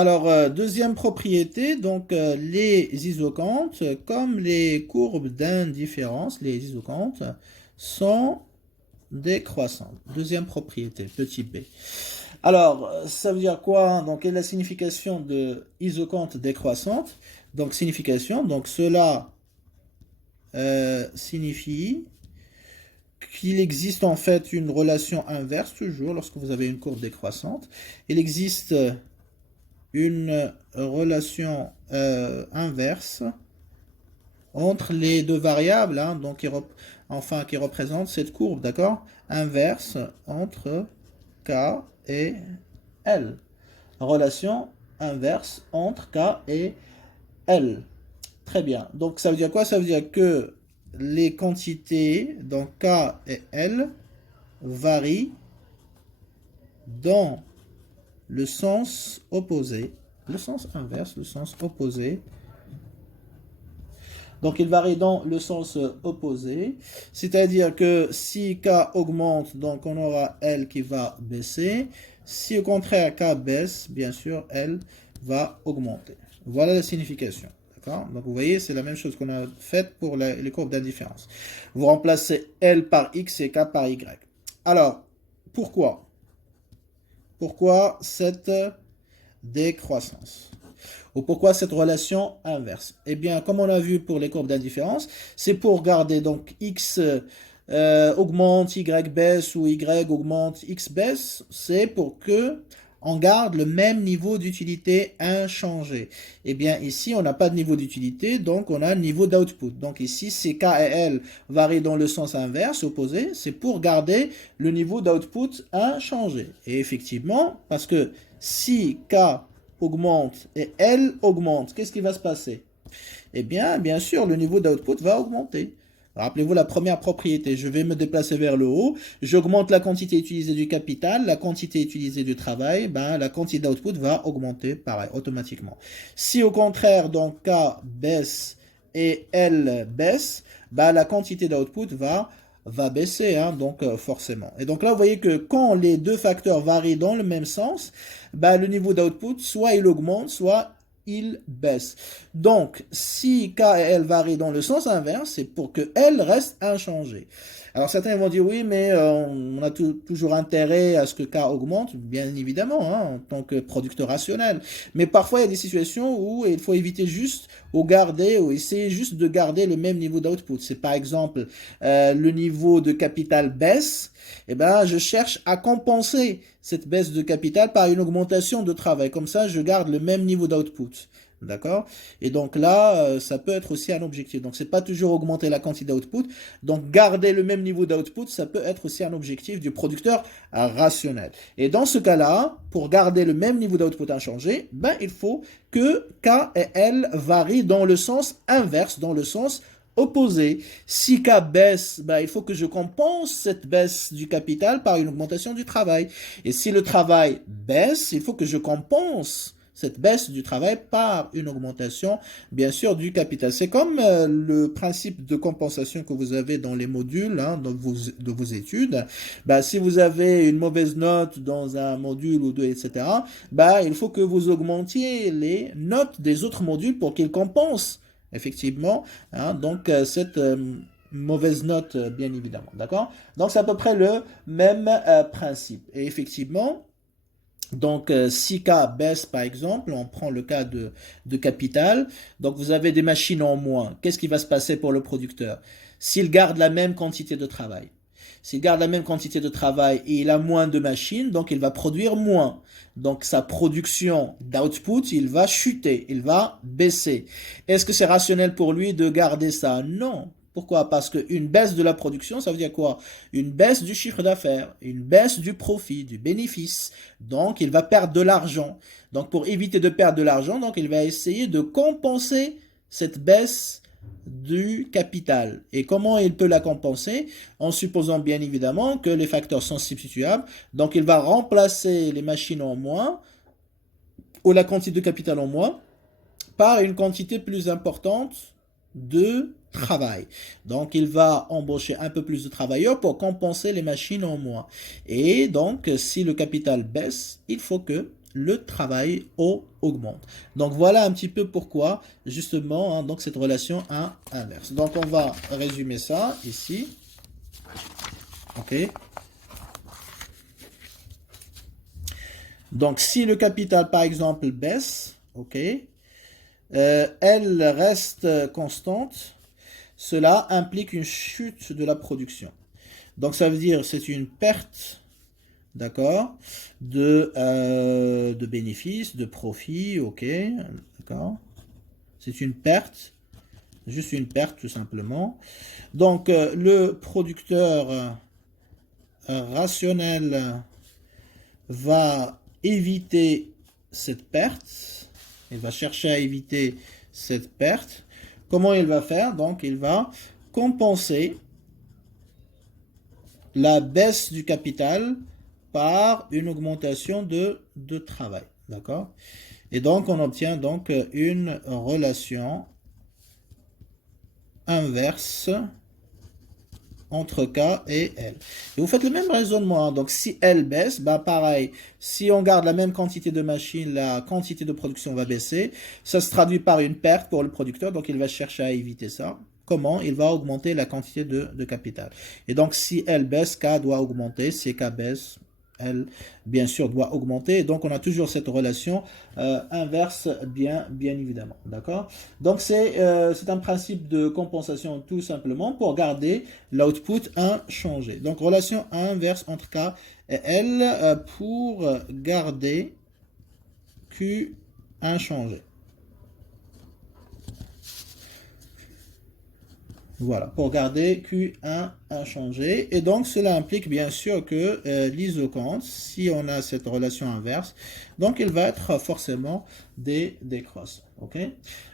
Alors, deuxième propriété, donc les isocantes, comme les courbes d'indifférence, les isocantes sont décroissantes. Deuxième propriété, petit b. Alors, ça veut dire quoi? Donc, quelle est la signification de isocante décroissante? Donc, signification, donc cela signifie qu'il existe en fait une relation inverse toujours lorsque vous avez une courbe décroissante. Il existe une relation inverse entre les deux variables, hein, donc qui représente cette courbe, d'accord? Inverse entre K et L. Relation inverse entre K et L. Très bien. Donc ça veut dire quoi? Ça veut dire que les quantités, donc K et L, varient dans le sens opposé, le sens inverse, le sens opposé. Donc il varie dans le sens opposé, c'est-à-dire que si K augmente, donc on aura L qui va baisser. Si au contraire K baisse, bien sûr, L va augmenter. Voilà la signification. Donc vous voyez, c'est la même chose qu'on a faite pour les courbes d'indifférence. Vous remplacez L par X et K par Y. Alors, pourquoi? Pourquoi cette décroissance? Ou pourquoi cette relation inverse? Eh bien, comme on a vu pour les courbes d'indifférence, c'est pour garder donc X augmente, Y baisse ou Y augmente, X baisse, c'est pour que on garde le même niveau d'utilité inchangé. Eh bien, ici, on n'a pas de niveau d'utilité, donc on a un niveau d'output. Donc ici, si K et L varient dans le sens inverse, opposé, c'est pour garder le niveau d'output inchangé. Et effectivement, parce que si K augmente et L augmente, qu'est-ce qui va se passer? Eh bien sûr, le niveau d'output va augmenter. Rappelez-vous la première propriété, je vais me déplacer vers le haut, j'augmente la quantité utilisée du capital, la quantité utilisée du travail, la quantité d'output va augmenter pareil, automatiquement. Si au contraire, donc K baisse et L baisse, la quantité d'output va baisser, hein, donc forcément. Et donc là, vous voyez que quand les deux facteurs varient dans le même sens, le niveau d'output, soit il augmente, soit il baisse. Donc, si K et L varient dans le sens inverse, c'est pour que L reste inchangé. Alors certains vont dire oui, mais on a toujours intérêt à ce que K augmente, bien évidemment, hein, en tant que producteur rationnel. Mais parfois, il y a des situations où il faut éviter juste ou garder, ou essayer juste de garder le même niveau d'output. C'est par exemple le niveau de capital baisse, eh ben, je cherche à compenser cette baisse de capital par une augmentation de travail. Comme ça, je garde le même niveau d'output. D'accord? Et donc là, ça peut être aussi un objectif. Donc, c'est pas toujours augmenter la quantité d'output. Donc, garder le même niveau d'output, ça peut être aussi un objectif du producteur rationnel. Et dans ce cas-là, pour garder le même niveau d'output inchangé, il faut que K et L varient dans le sens inverse, dans le sens opposé. Si K baisse, il faut que je compense cette baisse du capital par une augmentation du travail. Et si le travail baisse, il faut que je compense cette baisse du travail par une augmentation, bien sûr, du capital. C'est comme le principe de compensation que vous avez dans les modules, hein, de vos études. Si vous avez une mauvaise note dans un module ou deux, etc., il faut que vous augmentiez les notes des autres modules pour qu'ils compensent effectivement, hein, donc cette mauvaise note, bien évidemment, d'accord? Donc c'est à peu près le même principe. Et effectivement, donc, si K baisse, par exemple, on prend le cas de capital, donc vous avez des machines en moins. Qu'est-ce qui va se passer pour le producteur? S'il garde la même quantité de travail. S'il garde la même quantité de travail et il a moins de machines, donc il va produire moins. Donc sa production d'output, il va chuter, il va baisser. Est-ce que c'est rationnel pour lui de garder ça? Non. Pourquoi? Parce qu'une baisse de la production, ça veut dire quoi? Une baisse du chiffre d'affaires, une baisse du profit, du bénéfice. Donc, il va perdre de l'argent. Donc, pour éviter de perdre de l'argent, donc il va essayer de compenser cette baisse du capital. Et comment il peut la compenser? En supposant bien évidemment que les facteurs sont substituables. Donc, il va remplacer les machines en moins ou la quantité de capital en moins par une quantité plus importante de travail. Donc, il va embaucher un peu plus de travailleurs pour compenser les machines en moins. Et donc, si le capital baisse, il faut que le travail augmente. Donc voilà un petit peu pourquoi justement donc cette relation inverse. Donc on va résumer ça ici. Ok. Donc si le capital par exemple baisse, ok, elle reste constante, cela implique une chute de la production. Donc ça veut dire c'est une perte, d'accord, de bénéfices, de profit, ok, d'accord. C'est une perte, juste une perte tout simplement. Donc le producteur rationnel va éviter cette perte, il va chercher à éviter cette perte. Comment il va faire? Donc il va compenser la baisse du capital par une augmentation de travail. D'accord? Et donc, on obtient donc une relation inverse entre K et L. Et vous faites le même raisonnement. Donc, si L baisse, bah pareil. Si on garde la même quantité de machines, la quantité de production va baisser. Ça se traduit par une perte pour le producteur. Donc, il va chercher à éviter ça. Comment? Il va augmenter la quantité de capital. Et donc, si L baisse, K doit augmenter. Si K baisse, L, bien sûr, doit augmenter. Et donc, on a toujours cette relation inverse, bien évidemment. D'accord? Donc, c'est un principe de compensation tout simplement pour garder l'output inchangé. Donc, relation inverse entre K et L pour garder Q inchangé. Voilà, pour garder Q1 inchangé. Et donc, cela implique bien sûr que l'isoquante, si on a cette relation inverse, donc il va être forcément décroissant. Ok?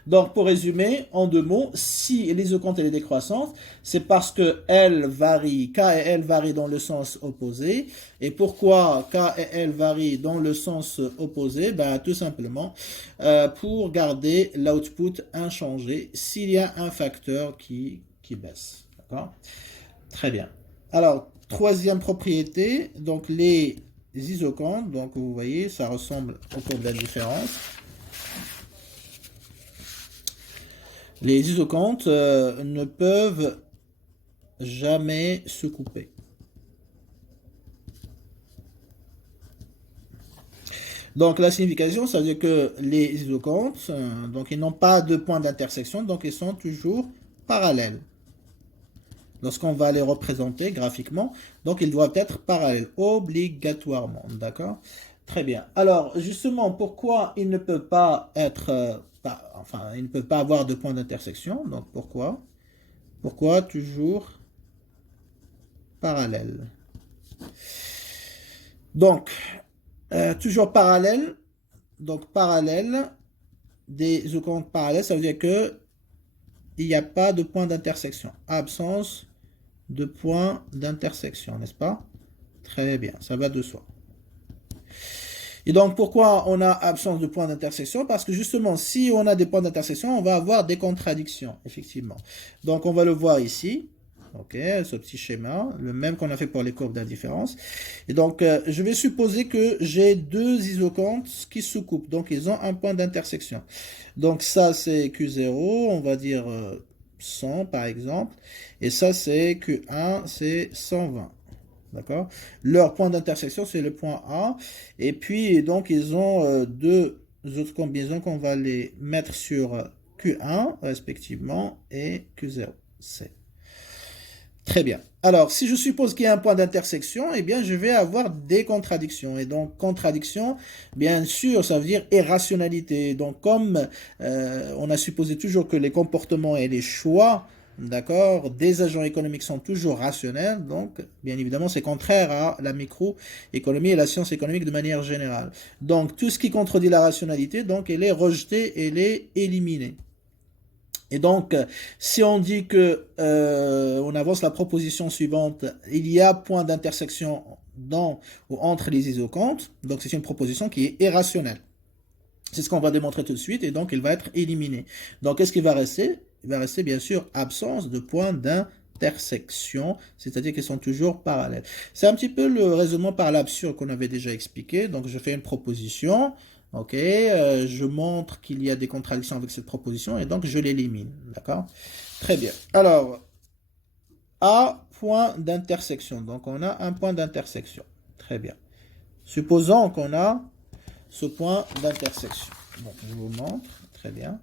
Donc, pour résumer, en deux mots, si l'isoquante est décroissante, c'est parce que L varie, K et L varient dans le sens opposé. Et pourquoi K et L varient dans le sens opposé? Ben, tout simplement pour garder l'output inchangé s'il y a un facteur qui baisse. D'accord? Très bien. Alors, troisième propriété, donc les isoquantes, donc vous voyez, ça ressemble au cours de la différence. Les isoquantes ne peuvent jamais se couper. Donc la signification, ça veut dire que les isoquantes, donc ils n'ont pas de point d'intersection, donc ils sont toujours parallèles. Lorsqu'on va les représenter graphiquement, donc ils doivent être parallèles, obligatoirement, d'accord? Très bien. Alors, justement, pourquoi ils ne peuvent pas être, ils ne peuvent pas avoir de point d'intersection? Donc, pourquoi? Pourquoi toujours parallèles? Donc, toujours parallèle, donc parallèle, des isoquantes parallèles, ça veut dire que il n'y a pas de point d'intersection. Absence de point d'intersection, n'est-ce pas? Très bien, ça va de soi. Et donc, pourquoi on a absence de point d'intersection? Parce que justement, si on a des points d'intersection, on va avoir des contradictions, effectivement. Donc, on va le voir ici. Ok, ce petit schéma, le même qu'on a fait pour les courbes d'indifférence. Et donc, je vais supposer que j'ai deux isoquantes qui se coupent. Donc, ils ont un point d'intersection. Donc, ça, c'est Q0, on va dire 100 par exemple. Et ça, c'est Q1, c'est 120. D'accord? Leur point d'intersection, c'est le point A. Et puis, donc, ils ont deux autres combinaisons qu'on va les mettre sur Q1, respectivement, et Q0. C'est très bien. Alors, si je suppose qu'il y a un point d'intersection, eh bien, je vais avoir des contradictions. Et donc, contradiction, bien sûr, ça veut dire irrationalité. Donc, comme on a supposé toujours que les comportements et les choix, d'accord, des agents économiques sont toujours rationnels, donc, bien évidemment, c'est contraire à la microéconomie et la science économique de manière générale. Donc, tout ce qui contredit la rationalité, donc, elle est rejetée, elle est éliminée. Et donc, si on dit que on avance la proposition suivante, il y a point d'intersection dans ou entre les isoquantes, donc c'est une proposition qui est irrationnelle. C'est ce qu'on va démontrer tout de suite, et donc il va être éliminé. Donc, qu'est-ce qui va rester? Il va rester bien sûr absence de point d'intersection. d'intersection, c'est-à-dire qu'ils sont toujours parallèles. C'est un petit peu le raisonnement par l'absurde qu'on avait déjà expliqué. Donc, je fais une proposition, ok, je montre qu'il y a des contradictions avec cette proposition et donc je l'élimine, d'accord? Très bien. Alors, A, point d'intersection. Donc, on a un point d'intersection. Très bien. Supposons qu'on a ce point d'intersection. Bon, je vous montre. Très bien.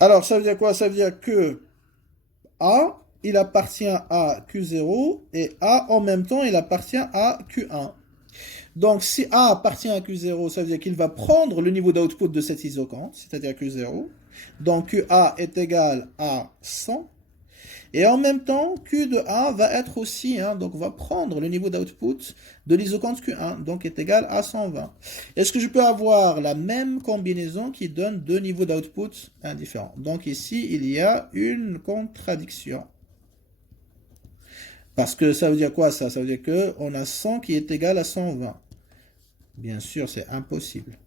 Alors, ça veut dire quoi? Ça veut dire que A, il appartient à Q0 et A, en même temps, il appartient à Q1. Donc, si A appartient à Q0, ça veut dire qu'il va prendre le niveau d'output de cet isocante, c'est-à-dire Q0. Donc, QA est égal à 100. Et en même temps, Q de A va être aussi, donc va prendre le niveau d'output de l'isocante Q1, donc est égal à 120. Est-ce que je peux avoir la même combinaison qui donne deux niveaux d'output indifférents? Donc ici, il y a une contradiction. Parce que ça veut dire quoi ça? Ça veut dire qu'on a 100 qui est égal à 120. Bien sûr, c'est impossible.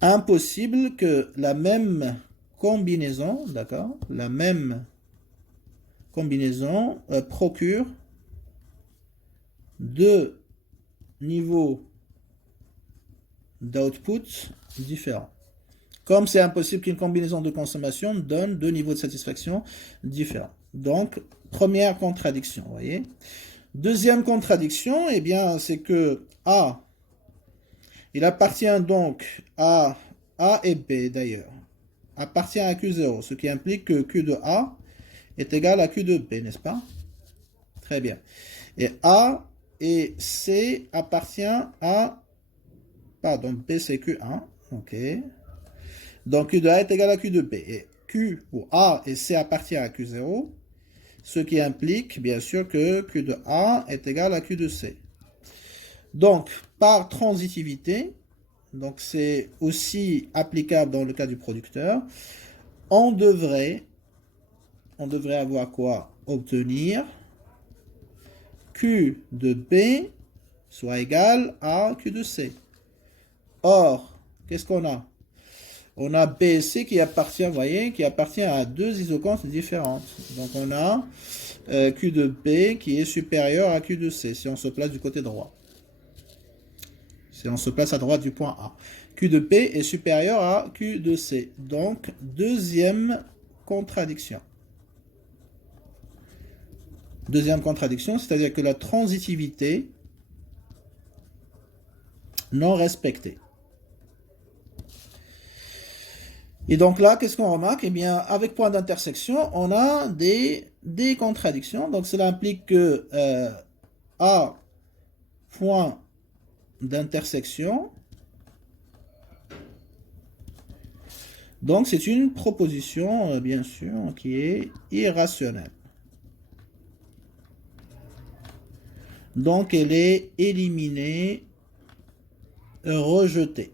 Impossible que la même combinaison, d'accord, la même combinaison procure deux niveaux d'output différents. Comme c'est impossible qu'une combinaison de consommation donne deux niveaux de satisfaction différents. Donc, première contradiction, vous voyez. Deuxième contradiction, eh bien, c'est que A, il appartient donc à A et B d'ailleurs, appartient à Q0, ce qui implique que Q de A est égal à Q de B, n'est-ce pas? Très bien. Et A et C appartient à, pardon, B c'est Q1, ok. Donc Q de A est égal à Q de B. Et Q ou A et C appartient à Q0, ce qui implique bien sûr que Q de A est égal à Q de C. Donc, par transitivité, donc c'est aussi applicable dans le cas du producteur, on devrait avoir quoi? Obtenir Q de B soit égal à Q de C. Or, qu'est-ce qu'on a? On a B et C qui appartient, vous voyez, qui appartient à deux isocantes différentes. Donc on a Q de B qui est supérieur à Q de C, si on se place du côté droit. Si on se place à droite du point A. Q de P est supérieur à Q de C. Donc, deuxième contradiction. Deuxième contradiction, c'est-à-dire que la transitivité non respectée. Et donc là, qu'est-ce qu'on remarque? Eh bien, avec point d'intersection, on a des contradictions. Donc, cela implique que A, point d'intersection, donc c'est une proposition, bien sûr, qui est irrationnelle. Donc, elle est éliminée, rejetée.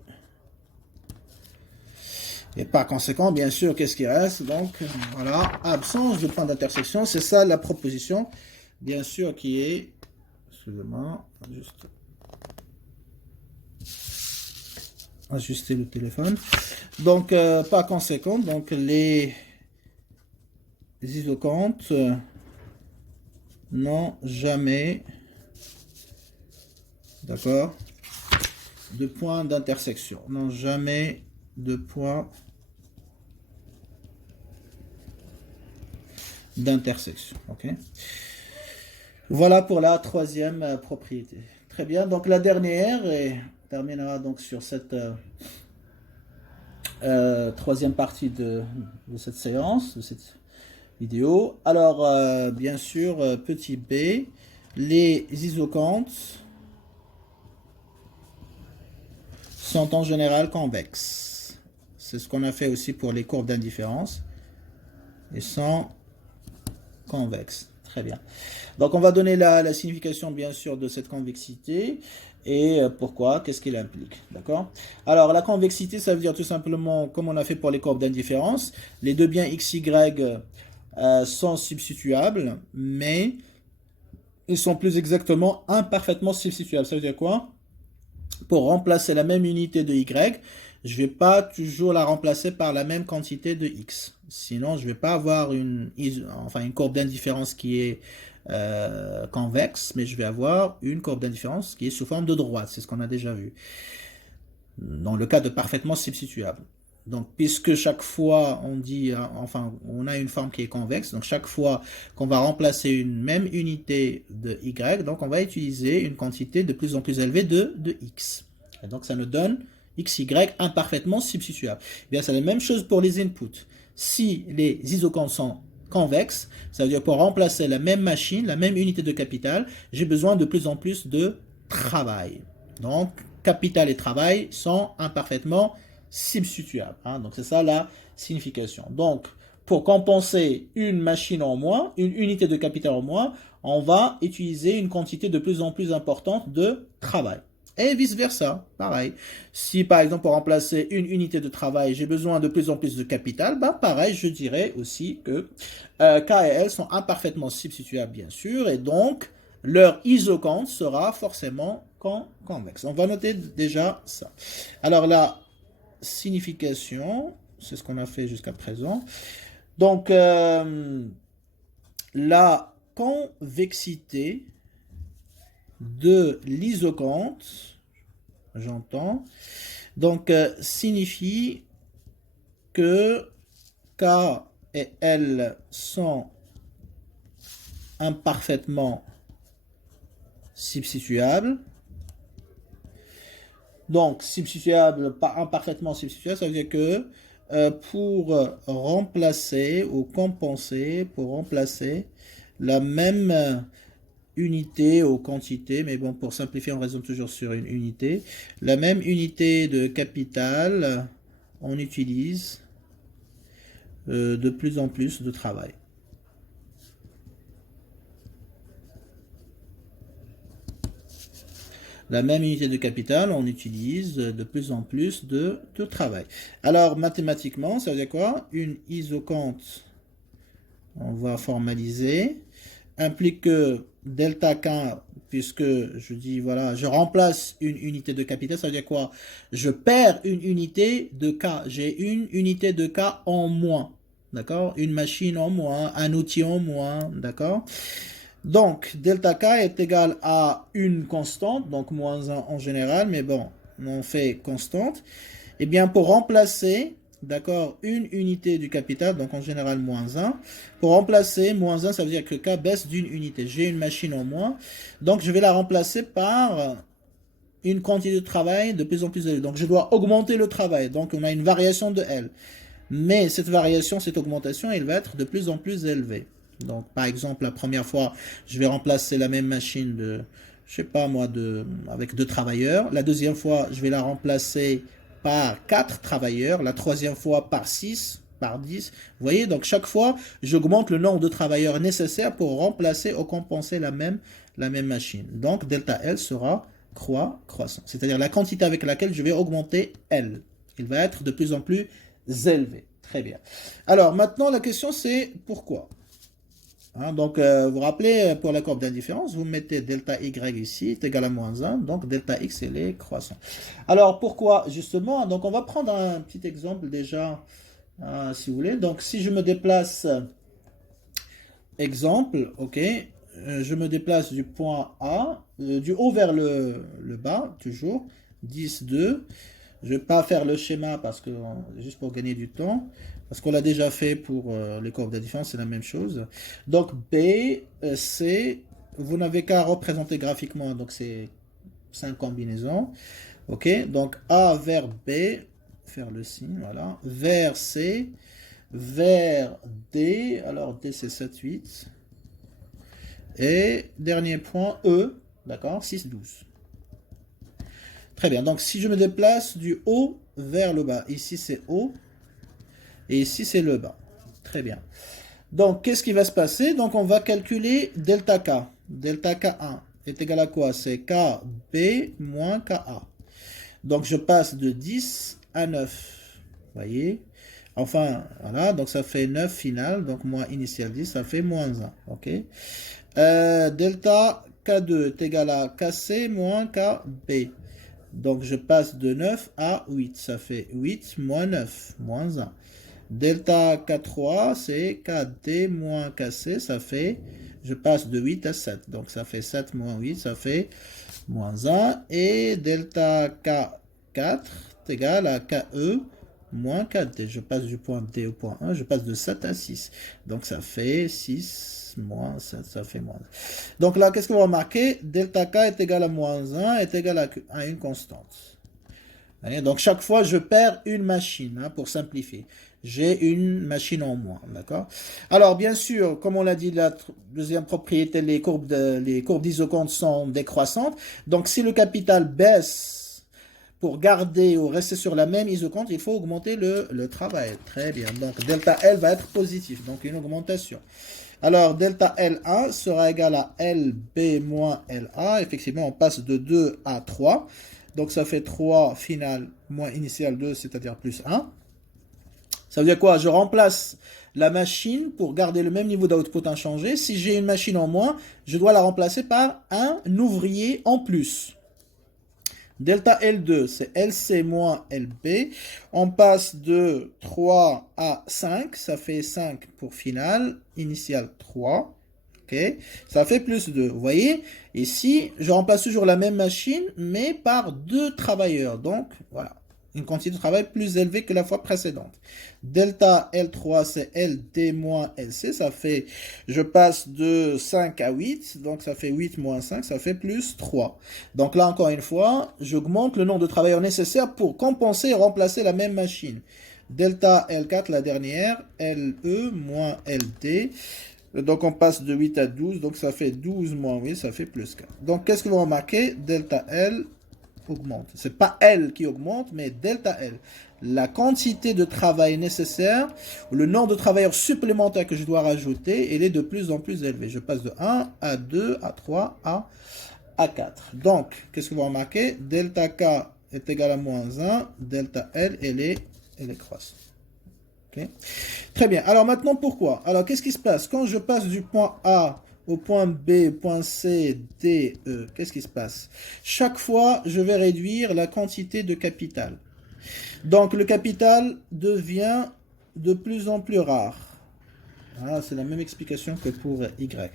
Et par conséquent, bien sûr, qu'est-ce qui reste? Donc, voilà, absence de point d'intersection. C'est ça la proposition, bien sûr, qui est... Excusez-moi, juste ajuster le téléphone. Donc, par conséquent, donc les isocantes n'ont jamais, d'accord, de point d'intersection. N'ont jamais de point d'intersection. Ok. Voilà pour la troisième propriété. Très bien. Donc la dernière, et on terminera donc sur cette troisième partie de cette séance, de cette vidéo. Alors bien sûr, petit b, les isocantes sont en général convexes. C'est ce qu'on a fait aussi pour les courbes d'indifférence. Ils sont convexes. Très bien. Donc on va donner la signification bien sûr de cette convexité et pourquoi, qu'est-ce qu'il implique. D'accord? Alors la convexité, ça veut dire tout simplement, comme on a fait pour les courbes d'indifférence, les deux biens x, y sont substituables, mais ils sont plus exactement imparfaitement substituables. Ça veut dire quoi? Pour remplacer la même unité de y, je vais pas toujours la remplacer par la même quantité de x. Sinon, je vais pas avoir une courbe d'indifférence qui est convexe, mais je vais avoir une courbe d'indifférence qui est sous forme de droite. C'est ce qu'on a déjà vu dans le cas de parfaitement substituable. Donc, puisque chaque fois on dit, on a une forme qui est convexe, donc chaque fois qu'on va remplacer une même unité de y, donc on va utiliser une quantité de plus en plus élevée de x. Et donc, ça nous donne xy imparfaitement substituable. Eh bien, c'est la même chose pour les inputs. Si les isocantes sont convexes, ça veut dire pour remplacer la même machine, la même unité de capital, j'ai besoin de plus en plus de travail. Donc, capital et travail sont imparfaitement substituables. Donc, c'est ça la signification. Donc, pour compenser une machine en moins, une unité de capital en moins, on va utiliser une quantité de plus en plus importante de travail. Et vice-versa, pareil. Si, par exemple, pour remplacer une unité de travail, j'ai besoin de plus en plus de capital, pareil, je dirais aussi que K et L sont imparfaitement substituables, bien sûr, et donc, leur isocante sera forcément convexe. On va noter déjà ça. Alors, la signification, c'est ce qu'on a fait jusqu'à présent. Donc, la convexité de l'isocante, j'entends, donc signifie que K et L sont imparfaitement substituables. Donc, substituable, pas imparfaitement substituable, ça veut dire que pour remplacer ou compenser, pour remplacer la même unité ou quantité, mais bon, pour simplifier, on raisonne toujours sur une unité, la même unité de capital, on utilise de plus en plus de travail. La même unité de capital, on utilise de plus en plus de travail. Alors, mathématiquement, ça veut dire quoi? Une isocante, on va formaliser, implique que delta K, puisque je dis, voilà, je remplace une unité de capital, ça veut dire quoi? Je perds une unité de K. J'ai une unité de K en moins. D'accord? Une machine en moins, un outil en moins. D'accord? Donc, delta K est égal à une constante, donc moins 1 en général, mais bon, on fait constante. Eh bien, pour remplacer, d'accord, une unité du capital, donc en général moins 1, pour remplacer moins 1, ça veut dire que K baisse d'une unité. J'ai une machine en moins, donc je vais la remplacer par une quantité de travail de plus en plus élevée. Donc, je dois augmenter le travail, donc on a une variation de L. Mais cette variation, cette augmentation, elle va être de plus en plus élevée. Donc, par exemple, la première fois, je vais remplacer la même machine de, je sais pas moi, avec 2 travailleurs. La deuxième fois, je vais la remplacer par 4 travailleurs. La troisième fois, par 6, par 10. Vous voyez, donc chaque fois, j'augmente le nombre de travailleurs nécessaires pour remplacer ou compenser la même machine. Donc, delta L sera croissant. C'est-à-dire la quantité avec laquelle je vais augmenter L. Il va être de plus en plus élevé. Très bien. Alors, maintenant, la question, c'est pourquoi? Donc, vous vous rappelez, pour la courbe d'indifférence, vous mettez delta y ici, est égal à moins 1, donc delta x, elle est croissant. Alors, pourquoi, justement? Donc, on va prendre un petit exemple déjà, si vous voulez. Donc, si je me déplace, exemple, ok, je me déplace du point A, du haut vers le bas, toujours, 10, 2. Je ne vais pas faire le schéma parce que juste pour gagner du temps, parce qu'on l'a déjà fait pour les courbes de différence, c'est la même chose. Donc B, C, vous n'avez qu'à représenter graphiquement, donc c'est 5 combinaisons. Ok, donc A vers B, faire le signe, voilà, vers C, vers D, alors D c'est 7, 8. Et dernier point E, d'accord, 6, 12. Très bien, donc si je me déplace du haut vers le bas, ici c'est haut, et ici c'est le bas. Très bien. Donc, qu'est-ce qui va se passer? Donc, on va calculer delta K. Delta K1 est égal à quoi? C'est KB moins KA. Donc, je passe de 10 à 9. Vous voyez? Enfin, voilà, donc ça fait 9 final, donc moins initial 10, ça fait moins 1. Ok? Delta K2 est égal à KC moins KB. Donc, je passe de 9 à 8. Ça fait 8 moins 9, moins 1. Delta K3, c'est KD moins KC. Ça fait, je passe de 8 à 7. Donc, ça fait 7 moins 8, ça fait moins 1. Et delta K4 est égal à KE moins 4D. Je passe du point D au point 1, je passe de 7 à 6. Donc ça fait 6 moins 7, ça fait moins 1. Donc là, qu'est-ce qu'on va remarquer? Delta K est égal à moins 1 est égal à une constante. Donc chaque fois, je perds une machine, hein, pour simplifier. J'ai une machine en moins, d'accord? Alors bien sûr, comme on l'a dit, la deuxième propriété, les courbes d'isocompte sont décroissantes. Donc si le capital baisse, pour garder ou rester sur la même isocompte, il faut augmenter le travail. Très bien. Donc, delta L va être positif. Donc, une augmentation. Alors, delta L1 sera égal à LB moins LA. Effectivement, on passe de 2 à 3. Donc, ça fait 3 final moins initial 2, c'est-à-dire plus 1. Ça veut dire quoi? Je remplace la machine pour garder le même niveau d'output inchangé. Si j'ai une machine en moins, je dois la remplacer par un ouvrier en plus. Delta L2, c'est LC moins LB. On passe de 3 à 5. Ça fait 5 pour final. Initial 3. OK. Ça fait plus 2. Vous voyez? Ici, je remplace toujours la même machine, mais par 2 travailleurs. Donc, voilà. Une quantité de travail plus élevée que la fois précédente. Delta L3, c'est LD moins LC. Ça fait, je passe de 5 à 8. Donc, ça fait 8 moins 5. Ça fait plus 3. Donc là, encore une fois, j'augmente le nombre de travailleurs nécessaires pour compenser et remplacer la même machine. Delta L4, la dernière. LE moins LD. Donc, on passe de 8 à 12. Donc, ça fait 12 moins 8. Ça fait plus 4. Donc, qu'est-ce que vous remarquez? Delta L augmente. C'est pas L qui augmente, mais delta L. La quantité de travail nécessaire, le nombre de travailleurs supplémentaires que je dois rajouter, il est de plus en plus élevé. Je passe de 1 à 2 à 3 à 4. Donc, qu'est-ce que vous remarquez? Delta K est égal à moins 1, delta L, elle est croissante. Okay. Très bien. Alors maintenant, pourquoi? Alors, qu'est-ce qui se passe? Quand je passe du point A au point B, point C, D, E, qu'est-ce qui se passe? Chaque fois, je vais réduire la quantité de capital. Donc, le capital devient de plus en plus rare. Ah, c'est la même explication que pour Y.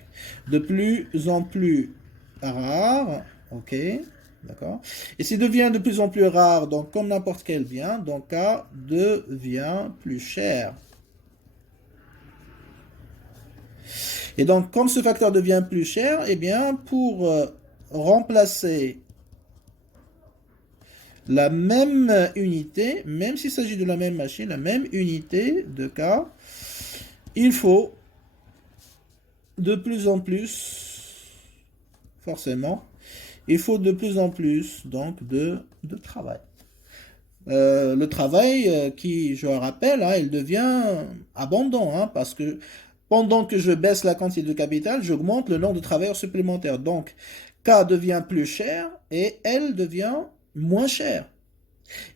De plus en plus rare, ok, d'accord. Et s'il devient de plus en plus rare, donc comme n'importe quel bien, donc A devient plus cher. Et donc, comme ce facteur devient plus cher, eh bien, pour remplacer la même unité, même s'il s'agit de la même machine, la même unité de K, il faut de plus en plus, forcément, il faut de plus en plus donc de travail. Le travail qui, je le rappelle, hein, il devient abondant, hein, parce que pendant que je baisse la quantité de capital, j'augmente le nombre de travailleurs supplémentaires. Donc, K devient plus cher et L devient moins cher.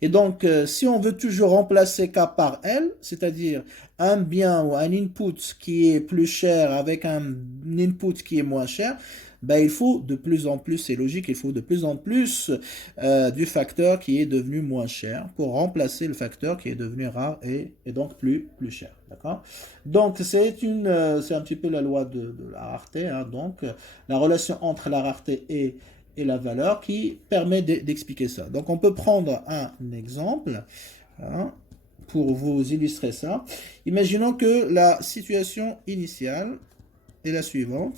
Et donc, si on veut toujours remplacer K par L, c'est-à-dire un bien ou un input qui est plus cher avec un input qui est moins cher, ben, il faut de plus en plus, c'est logique, il faut de plus en plus du facteur qui est devenu moins cher pour remplacer le facteur qui est devenu rare et donc plus cher. D'accord? Donc, c'est un petit peu la loi de la rareté. Hein, donc, la relation entre la rareté et la valeur qui permet d'expliquer ça. Donc, on peut prendre un exemple, hein, pour vous illustrer ça. Imaginons que la situation initiale est la suivante.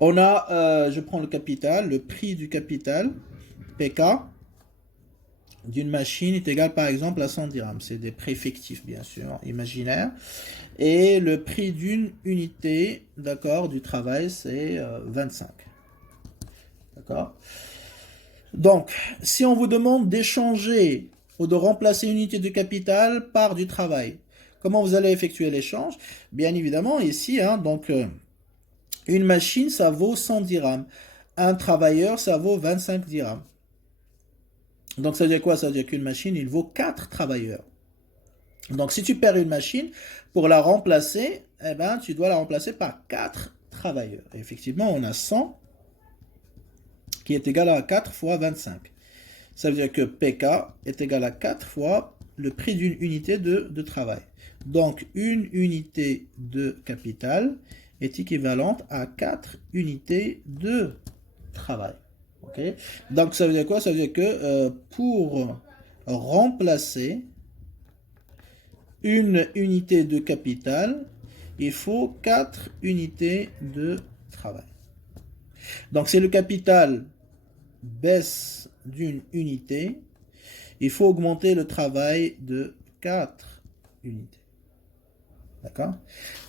On a, je prends le capital, le prix du capital, PK, d'une machine est égal par exemple à 100 dirhams. C'est des prix fictifs, bien sûr, imaginaires. Et le prix d'une unité, d'accord, du travail, c'est 25. D'accord? Donc, si on vous demande d'échanger ou de remplacer une unité de capital par du travail, comment vous allez effectuer l'échange? Bien évidemment, ici, hein, donc, une machine, ça vaut 100 dirhams. Un travailleur, ça vaut 25 dirhams. Donc, ça veut dire quoi? Ça veut dire qu'une machine, il vaut 4 travailleurs. Donc, si tu perds une machine, pour la remplacer, eh ben, tu dois la remplacer par 4 travailleurs. Et effectivement, on a 100 qui est égal à 4 fois 25. Ça veut dire que PK est égal à 4 fois le prix d'une unité de travail. Donc, une unité de capital est équivalente à 4 unités de travail. Okay? Donc, ça veut dire quoi? Ça veut dire que pour remplacer une unité de capital, il faut 4 unités de travail. Donc, si le capital baisse d'une unité, il faut augmenter le travail de 4 unités. D'accord?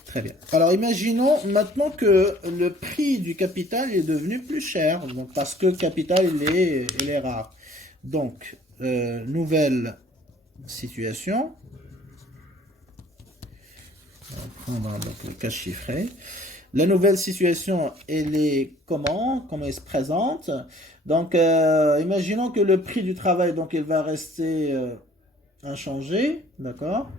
Très bien. Alors, imaginons maintenant que le prix du capital est devenu plus cher, donc parce que le capital il est rare. Donc, nouvelle situation. On va prendre donc le cas chiffré. La nouvelle situation, elle est comment elle se présente? Donc, imaginons que le prix du travail, donc, il va rester inchangé, d'accord?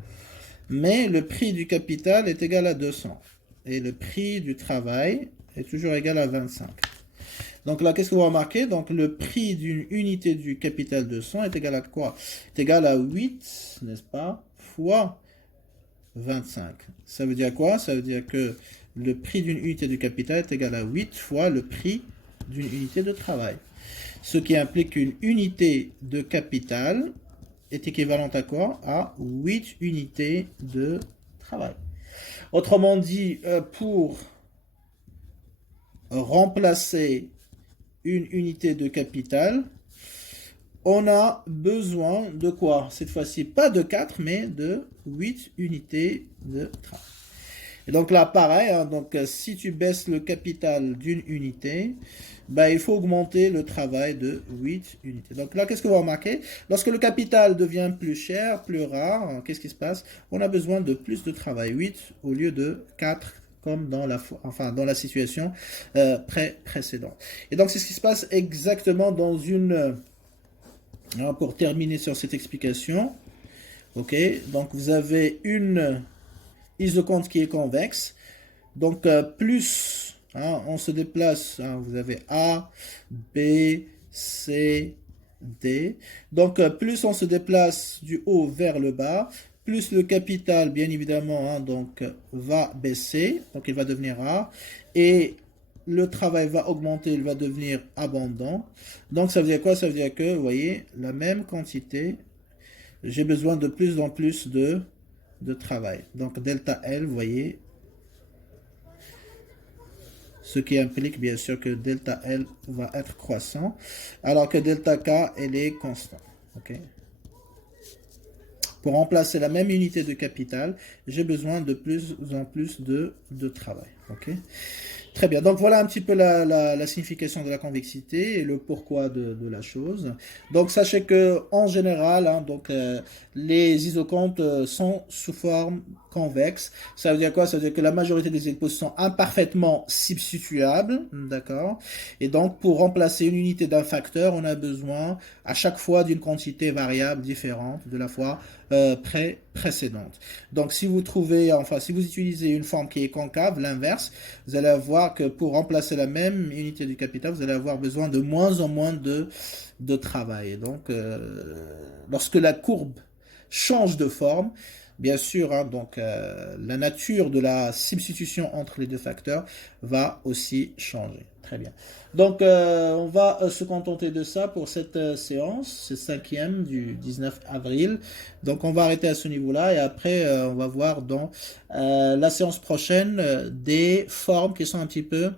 Mais le prix du capital est égal à 200. Et le prix du travail est toujours égal à 25. Donc là, qu'est-ce que vous remarquez? Donc, le prix d'une unité du capital 200 est égal à quoi? Est égal à 8, n'est-ce pas? Fois 25. Ça veut dire quoi? Ça veut dire que le prix d'une unité de capital est égal à 8 fois le prix d'une unité de travail. Ce qui implique qu'une unité de capital est équivalente à quoi? À 8 unités de travail. Autrement dit, pour remplacer une unité de capital, on a besoin de quoi? Cette fois-ci, pas de 4, mais de 8 unités de travail. Et donc là, pareil, hein, donc, si tu baisses le capital d'une unité, ben, il faut augmenter le travail de 8 unités. Donc là, qu'est-ce que vous remarquez? Lorsque le capital devient plus cher, plus rare, hein, qu'est-ce qui se passe? On a besoin de plus de travail, 8 au lieu de 4, comme dans la situation précédente. Et donc, c'est ce qui se passe exactement dans une... Alors, pour terminer sur cette explication, ok, donc vous avez une isoconte qui est convexe. Donc, plus, hein, on se déplace, hein, vous avez A, B, C, D. Donc, plus on se déplace du haut vers le bas, plus le capital, bien évidemment, hein, donc, va baisser. Donc, il va devenir A. Et le travail va augmenter, il va devenir abondant. Donc, ça veut dire quoi? Ça veut dire que, vous voyez, la même quantité, j'ai besoin de plus en plus de travail. Donc, delta L, vous voyez, ce qui implique bien sûr que delta L va être croissant, alors que delta K, elle est constante. Okay? Pour remplacer la même unité de capital, j'ai besoin de plus en plus de travail. Okay? Très bien, donc voilà un petit peu la signification de la convexité et le pourquoi de la chose. Donc sachez que en général, hein, donc, les isocontes sont sous forme convexe. Ça veut dire quoi? Ça veut dire que la majorité des exposés sont imparfaitement substituables, d'accord? Et donc pour remplacer une unité d'un facteur, on a besoin à chaque fois d'une quantité variable différente de la fois précédente. Donc si vous trouvez, enfin si vous utilisez une forme qui est concave, l'inverse, vous allez avoir que pour remplacer la même unité du capital, vous allez avoir besoin de moins en moins de travail. Et donc lorsque la courbe change de forme, bien sûr, hein, donc la nature de la substitution entre les deux facteurs va aussi changer. Très bien. Donc, on va se contenter de ça pour cette séance, c'est 5e du 19 avril. Donc, on va arrêter à ce niveau-là et après, on va voir dans la séance prochaine des formes qui sont un petit peu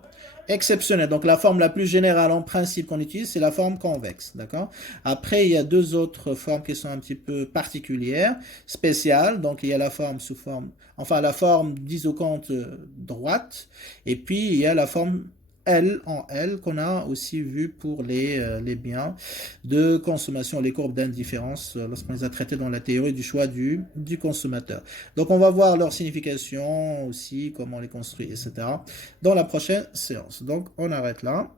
exceptionnelles. Donc, la forme la plus générale en principe qu'on utilise, c'est la forme convexe. D'accord? Après, il y a deux autres formes qui sont un petit peu particulières, spéciales. Donc, il y a la forme sous forme, enfin, la forme d'isoconte droite. Et puis, il y a la forme L en L qu'on a aussi vu pour les biens de consommation, les courbes d'indifférence lorsqu'on les a traités dans la théorie du choix du consommateur. Donc on va voir leur signification aussi, comment on les construit, etc. dans la prochaine séance. Donc on arrête là.